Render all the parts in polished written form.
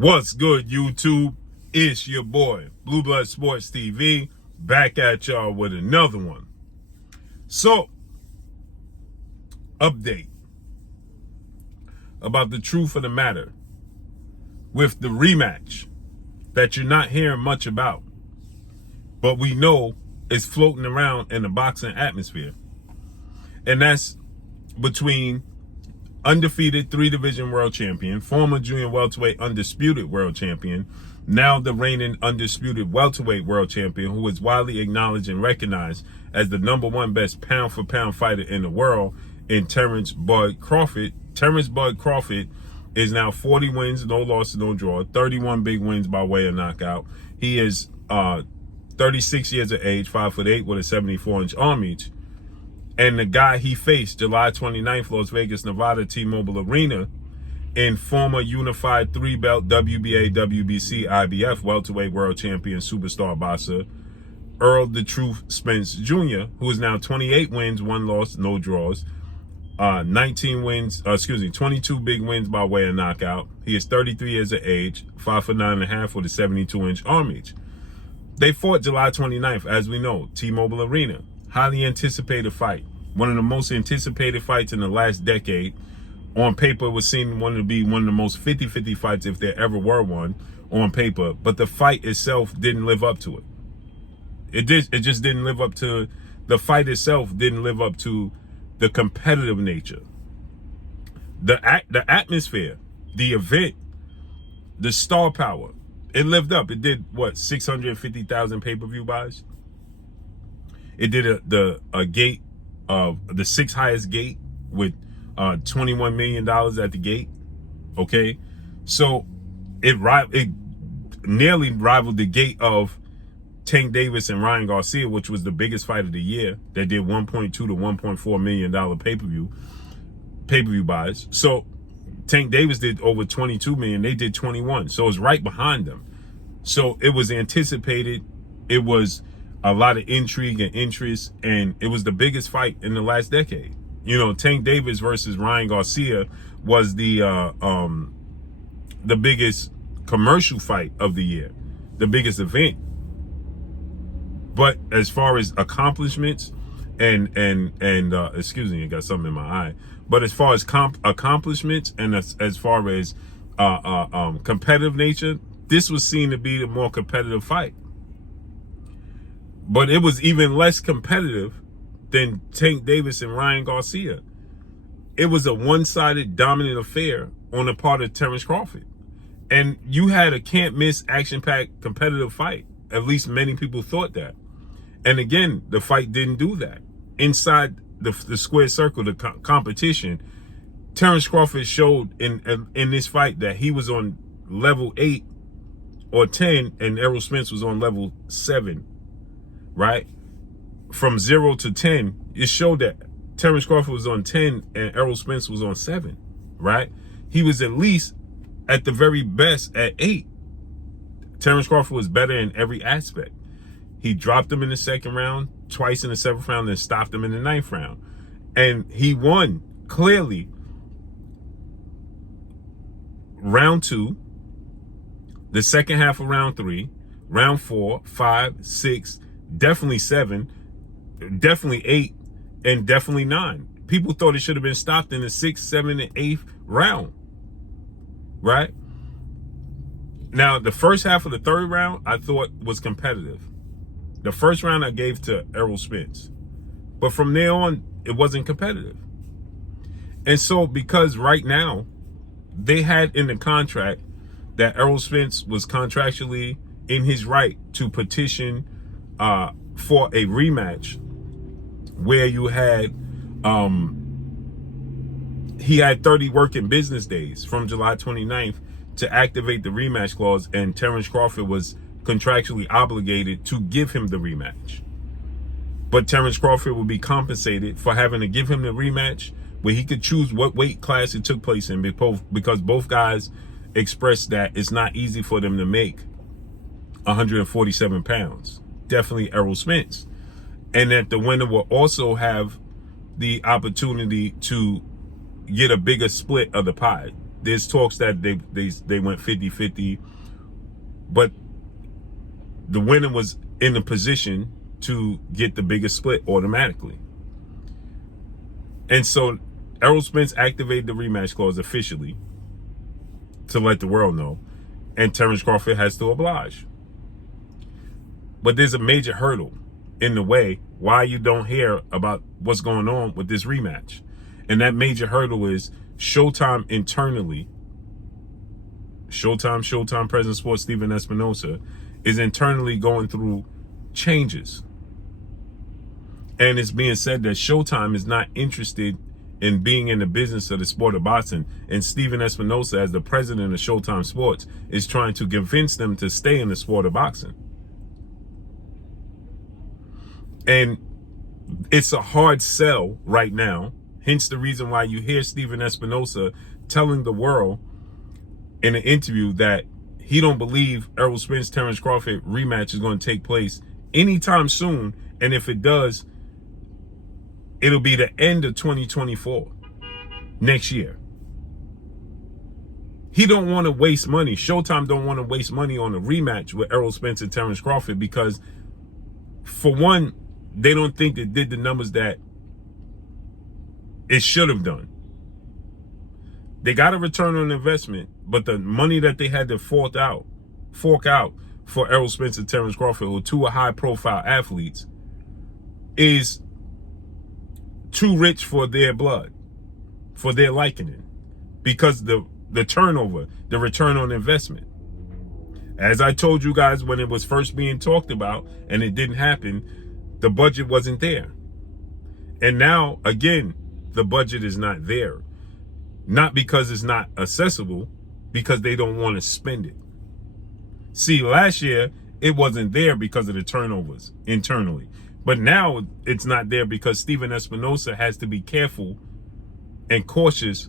What's good, YouTube? It's your boy, Blue Blood Sports TV, back at y'all with another one. So, update about the truth of the matter with the rematch that you're not hearing much about, but we know is floating around in the boxing atmosphere. And that's between undefeated 3-division world champion, former junior welterweight undisputed world champion, now the reigning undisputed welterweight world champion, who is widely acknowledged and recognized as the #1 best pound-for-pound fighter in the world, in Terrence Bud Crawford. Terrence Bud Crawford is now 40 wins, no losses, no draw, 31 big wins by way of knockout. He is 36 years of age, 5'8", with a 74-inch arm reach. And the guy he faced July 29th, Las Vegas, Nevada, T-Mobile Arena, in former unified 3-belt WBA, WBC, IBF welterweight world champion superstar boxer Errol "The Truth" Spence Jr., who is now 28 wins, 1 loss, no draws, 22 big wins by way of knockout. He is 33 years of age, 5'9.5" with a 72-inch arm reach. They fought July 29th, as we know, T-Mobile Arena. Highly anticipated fight. One of the most anticipated fights in the last decade. On paper, it was seen to be one of the most 50-50 fights, if there ever were one, on paper. But the fight itself didn't live up to it. It just didn't live up to, the fight itself didn't live up to the competitive nature. The atmosphere, the event, the star power, it lived up. It did, what, 650,000 pay-per-view buys? It did a gate of the 6th highest gate with $21 million at the gate. Okay, so it nearly rivaled the gate of Tank Davis and Ryan Garcia, which was the biggest fight of the year, that did $1.2 to $1.4 million pay-per-view buys. So Tank Davis did over 22 million. They did 21. So it's right behind them. So it was anticipated. It was a lot of intrigue and interest, and it was the biggest fight in the last decade. You know, Tank Davis versus Ryan Garcia was the biggest commercial fight of the year, the biggest event. But as far as accomplishments and excuse me, I got something in my eye. But as far as accomplishments and as far as competitive nature, this was seen to be the more competitive fight. But it was even less competitive than Tank Davis and Ryan Garcia. It was a one-sided dominant affair on the part of Terrence Crawford. And you had a can't-miss, action-packed, competitive fight. At least many people thought that. And again, the fight didn't do that. Inside the square circle, the competition, Terrence Crawford showed in this fight that he was on level 8 or 10, and Errol Spence was on level 7. Right? From 0 to 10, it showed that Terrence Crawford was on 10 and Errol Spence was on 7. Right? He was at least at the very best at 8. Terrence Crawford was better in every aspect. He dropped him in the 2nd round, twice in the 7th round, then stopped him in the 9th round. And he won clearly round 2, the second half of round 3, round 4, 5, 6, definitely 7, definitely 8, and definitely 9. People thought it should have been stopped in the 6th, 7th, and 8th round. Right? Now, the first half of the 3rd round, I thought was competitive. The first round I gave to Errol Spence. But from there on, it wasn't competitive. And so, because right now, they had in the contract that Errol Spence was contractually in his right to petition for a rematch, where you had he had 30 working business days from July 29th to activate the rematch clause, and Terrence Crawford was contractually obligated to give him the rematch. But Terrence Crawford would be compensated for having to give him the rematch, where he could choose what weight class it took place in, because both guys expressed that it's not easy for them to make 147 pounds. Definitely Errol Spence. And that the winner will also have the opportunity to get a bigger split of the pie. There's talks that they went 50-50, but the winner was in a position to get the biggest split automatically. And so Errol Spence activated the rematch clause officially to let the world know, and Terrence Crawford has to oblige. But there's a major hurdle in the way why you don't hear about what's going on with this rematch. And that major hurdle is Showtime internally. Showtime President Sports Stephen Espinosa is internally going through changes. And it's being said that Showtime is not interested in being in the business of the sport of boxing. And Stephen Espinosa, as the president of Showtime Sports, is trying to convince them to stay in the sport of boxing. And it's a hard sell right now. Hence the reason why you hear Stephen Espinosa telling the world in an interview that he don't believe Errol Spence Terrence Crawford rematch is going to take place anytime soon. And if it does, it'll be the end of 2024, next year. He don't want to waste money. Showtime don't want to waste money on a rematch with Errol Spence and Terrence Crawford because, for one, they don't think it did the numbers that it should have done. They got a return on investment, but the money that they had to fork out for Errol Spence and Terrence Crawford, who are two high-profile athletes, is too rich for their blood, for their liking, because the turnover, the return on investment. As I told you guys when it was first being talked about and it didn't happen, the budget wasn't there. And now, again, the budget is not there. Not because it's not accessible, because they don't want to spend it. See, last year, it wasn't there because of the turnovers internally. But now it's not there because Stephen Espinosa has to be careful and cautious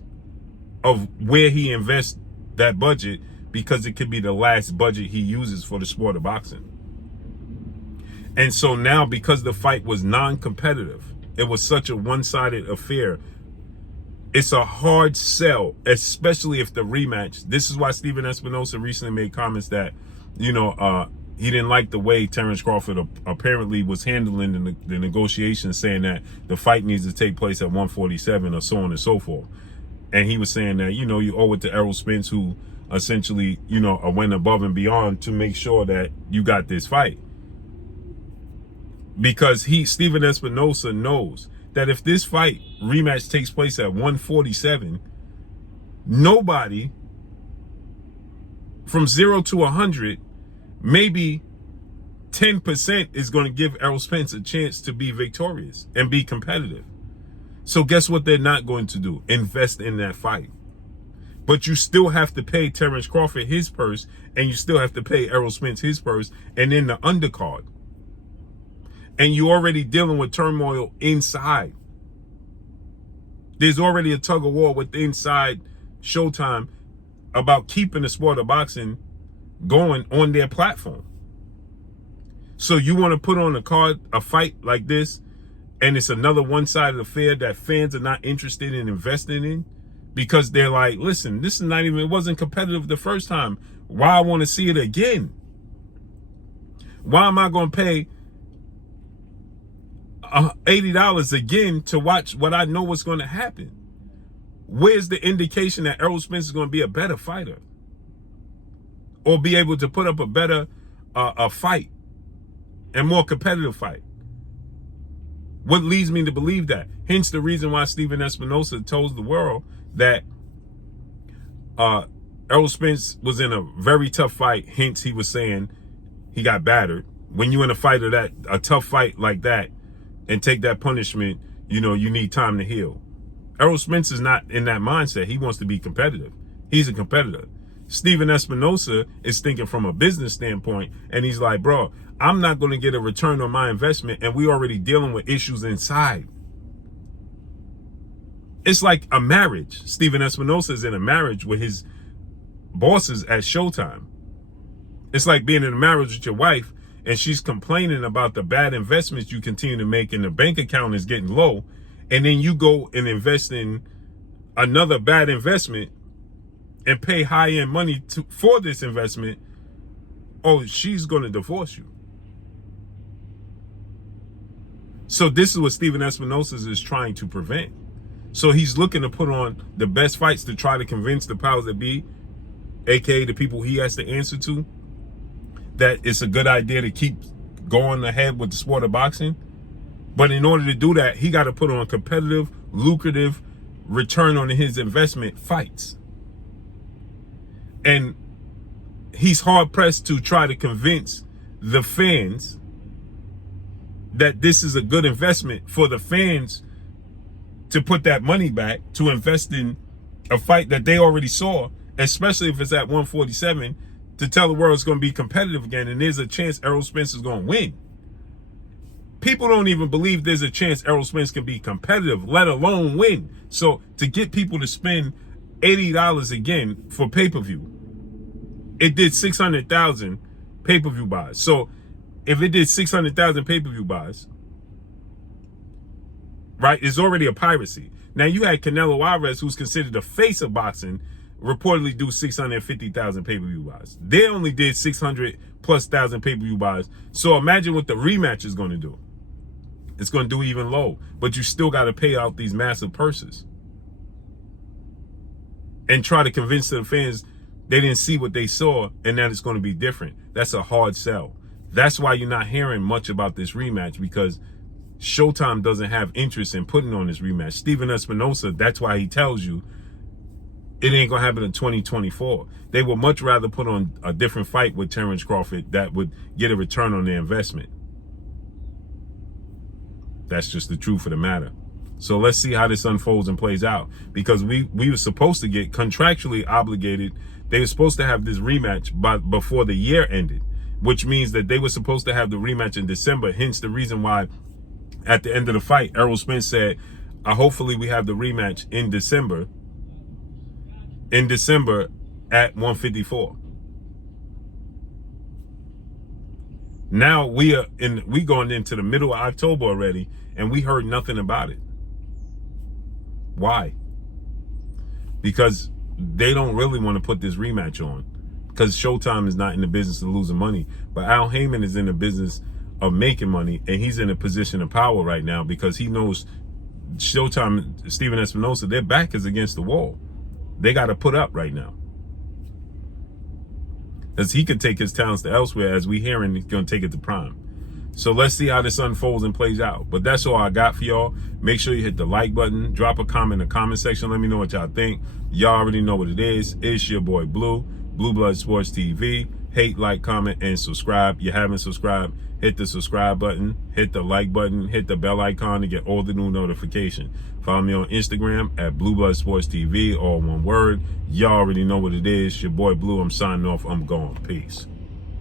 of where he invests that budget, because it could be the last budget he uses for the sport of boxing. And so now, because the fight was non-competitive, it was such a one-sided affair, it's a hard sell, especially if the rematch. This is why Stephen Espinosa recently made comments that, he didn't like the way Terrence Crawford apparently was handling the negotiations, saying that the fight needs to take place at 147 or so on and so forth. And he was saying that, you owe it to Errol Spence, who essentially, went above and beyond to make sure that you got this fight. Because Stephen Espinosa knows that if this fight rematch takes place at 147, nobody from 0 to 100, maybe 10% is going to give Errol Spence a chance to be victorious and be competitive. So guess what they're not going to do? Invest in that fight. But you still have to pay Terrence Crawford his purse, and you still have to pay Errol Spence his purse, and then the undercard. And you're already dealing with turmoil inside. There's already a tug of war with inside Showtime about keeping the sport of boxing going on their platform. So you want to put on a fight like this, and it's another one-sided affair that fans are not interested in investing in, because they're like, listen, this is not even, it wasn't competitive the first time. Why I want to see it again? Why am I going to pay $80 again to watch what I know what's going to happen? Where's the indication that Errol Spence is going to be a better fighter, or be able to put up a better fight and more competitive fight? What leads me to believe that? Hence the reason why Stephen Espinosa told the world that Errol Spence was in a very tough fight. Hence he was saying he got battered. When you're in a tough fight like that, and take that punishment, you need time to heal. Errol Spence is not in that mindset. He wants to be competitive. He's a competitor. Stephen Espinosa is thinking from a business standpoint, and he's like, bro, I'm not going to get a return on my investment, and we're already dealing with issues inside. It's like a marriage. Stephen Espinosa is in a marriage with his bosses at Showtime. It's like being in a marriage with your wife, and she's complaining about the bad investments you continue to make, and the bank account is getting low, and then you go and invest in another bad investment, and pay high-end money for this investment, oh, she's going to divorce you. So this is what Steven Espinosa is trying to prevent. So he's looking to put on the best fights to try to convince the powers that be, aka the people he has to answer to, that it's a good idea to keep going ahead with the sport of boxing. But in order to do that, he got to put on competitive, lucrative, return on his investment fights. And he's hard pressed to try to convince the fans that this is a good investment for the fans to put that money back to invest in a fight that they already saw, especially if it's at 147, to tell the world it's going to be competitive again and there's a chance Errol Spence is going to win. People don't even believe there's a chance Errol Spence can be competitive, let alone win. So to get people to spend $80 again for pay-per-view, it did 600,000 pay-per-view buys. So if it did 600,000 pay-per-view buys, right, it's already a piracy. Now you had Canelo Alvarez, who's considered the face of boxing, reportedly do 650,000 pay-per-view buys. They only did 600+ thousand pay-per-view buys. So imagine what the rematch is going to do. It's going to do even low, but you still got to pay out these massive purses and try to convince the fans they didn't see what they saw and that it's going to be different. That's a hard sell. That's why you're not hearing much about this rematch, because Showtime doesn't have interest in putting on this rematch. Steven Espinosa, that's why he tells you it ain't going to happen in 2024. They would much rather put on a different fight with Terrence Crawford that would get a return on their investment. That's just the truth of the matter. So let's see how this unfolds and plays out, because we were supposed to get contractually obligated. They were supposed to have this rematch before the year ended, which means that they were supposed to have the rematch in December. Hence the reason why at the end of the fight, Errol Spence said, hopefully we have the rematch in December at 154. Now we going into the middle of October already, and we heard nothing about it. Why? Because they don't really want to put this rematch on, because Showtime is not in the business of losing money. But Al Heyman is in the business of making money, and he's in a position of power right now because he knows Showtime, Steven Espinosa, their back is against the wall. They got to put up right now, because he could take his talents to elsewhere, as we hearing he's going to take it to Prime. So let's see how this unfolds and plays out. But that's all I got for y'all. Make sure you hit the like button. Drop a comment in the comment section. Let me know what y'all think. Y'all already know what it is. It's your boy Blue, Blue Blood Sports TV. Hate, like, comment, and subscribe. You haven't subscribed, hit the subscribe button, hit the like button, hit the bell icon to get all the new notifications. Follow me on Instagram at Blue Blood Sports TV, all one word. Y'all already know what it is. Your boy Blue, I'm signing off. I'm gone. Peace.